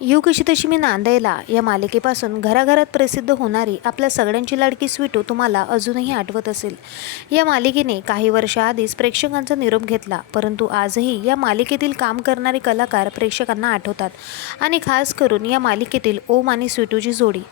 युग कशी तशी मी नांदायला या मालिकेपासून घराघरात प्रसिद्ध होणारी आपल्या सगळ्यांची लाडकी स्वीटू तुम्हाला अजूनही आठवत असेल. या मालिकेने काही वर्षाआधीच प्रेक्षकांचा निरोप घेतला परंतु आजही या मालिकेतील काम करणारे कलाकार प्रेक्षकांना आठवतात आणि खास करून या मालिकेतील ओम आणि स्वीटूची जोडी.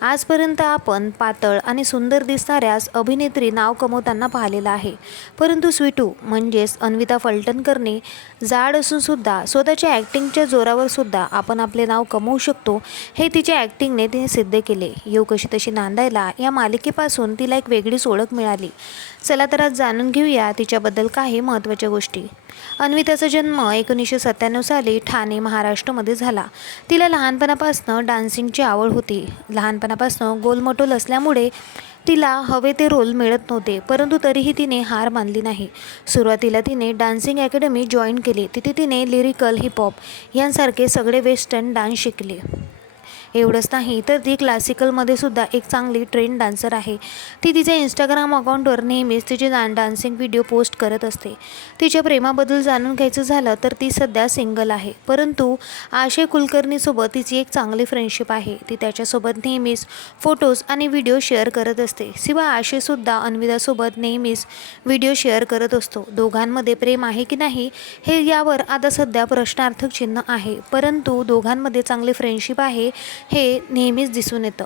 आजपर्यंत आपण पातळ आणि सुंदर दिसणाऱ्याच अभिनेत्री नाव कमवताना पाहिलेलं आहे. परंतु स्वीटू म्हणजेच अन्विता फलटणकरने जाड असूनसुद्धा स्वतःच्या ॲक्टिंगच्या जोरावर सुद्धा आपण आपले नाव कमवू शकतो हे तिच्या ॲक्टिंगने तिने सिद्ध केले. येऊ कशी तशी नांदायला या मालिकेपासून तिला एक वेगळीच ओळख मिळाली. चला तर आज जाणून घेऊया तिच्याबद्दल काही महत्त्वाच्या गोष्टी. अन्विताचा जन्म एकोणीसशे सत्त्याण्णव साली ठाणे महाराष्ट्रामध्ये झाला. तिला लहानपणापासून डान्सिंगची आवड होती. लहानपणापासून गोलमटोल असल्यामुळे तिला हवे ते रोल मिळत नव्हते परंतु तरीही तिने हार मानली नाही. सुरुवातीला तिने डान्सिंग अकॅडमी जॉईन केली तिथे तिने लिरिकल हिपहॉप यांसारखे सगळे वेस्टर्न डान्स शिकले. एवढंच नाही. तर ती क्लासिकलमध्ये सुद्धा एक चांगली ट्रेंड डान्सर आहे. ती तिच्या इंस्टाग्राम अकाउंटवर नेहमीच तिचे डान डान्सिंग व्हिडिओ पोस्ट करत असते. तिच्या प्रेमाबद्दल जाणून घ्यायचं झालं तर ती सध्या सिंगल आहे. परंतु आशय कुलकर्णीसोबत तिची एक चांगली फ्रेंडशिप आहे. ती त्याच्यासोबत नेहमीच फोटोज आणि व्हिडिओ शेअर करत असते. शिवाय आशयसुद्धा अन्विदासोबत नेहमीच व्हिडिओ शेअर करत असतो. दोघांमध्ये प्रेम आहे की नाही हे यावर आता सध्या प्रश्नार्थक चिन्ह आहे. परंतु दोघांमध्ये चांगली फ्रेंडशिप आहे. हे नेहमीच दिसून येतं.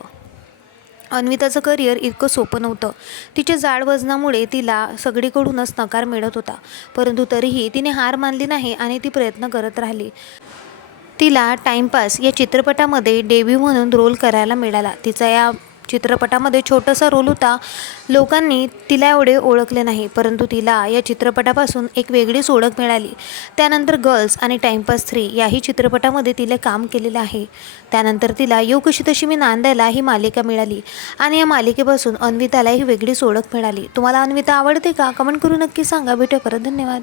अन्विताचं करिअर इतकं सोपं नव्हतं. तिच्या जाड वजनामुळे तिला सगळीकडूनच नकार मिळत होता. परंतु तरीही तिने हार मानली नाही आणि ती प्रयत्न करत राहिली. तिला टाइमपास या चित्रपटामध्ये डेब्यू म्हणून रोल करायला मिळाला. तिचा या चित्रपटामध्ये छोटासा रोल होता. लोकांनी तिला एवढे ओळखले नाही परंतु तिला या चित्रपटापासून एक वेगळीच ओळख मिळाली. त्यानंतर गर्ल्स आणि टाइमपास थ्री याही चित्रपटामध्ये तिले काम केलेलं आहे. त्यानंतर तिला यो कशी तशी मी नांदायला ही मालिका मिळाली आणि या मालिकेपासून अन्विताला ही वेगळीच ओळख मिळाली. तुम्हाला अन्विता आवडते का? कमेंट करून नक्की सांगा. भेटूया परत. धन्यवाद.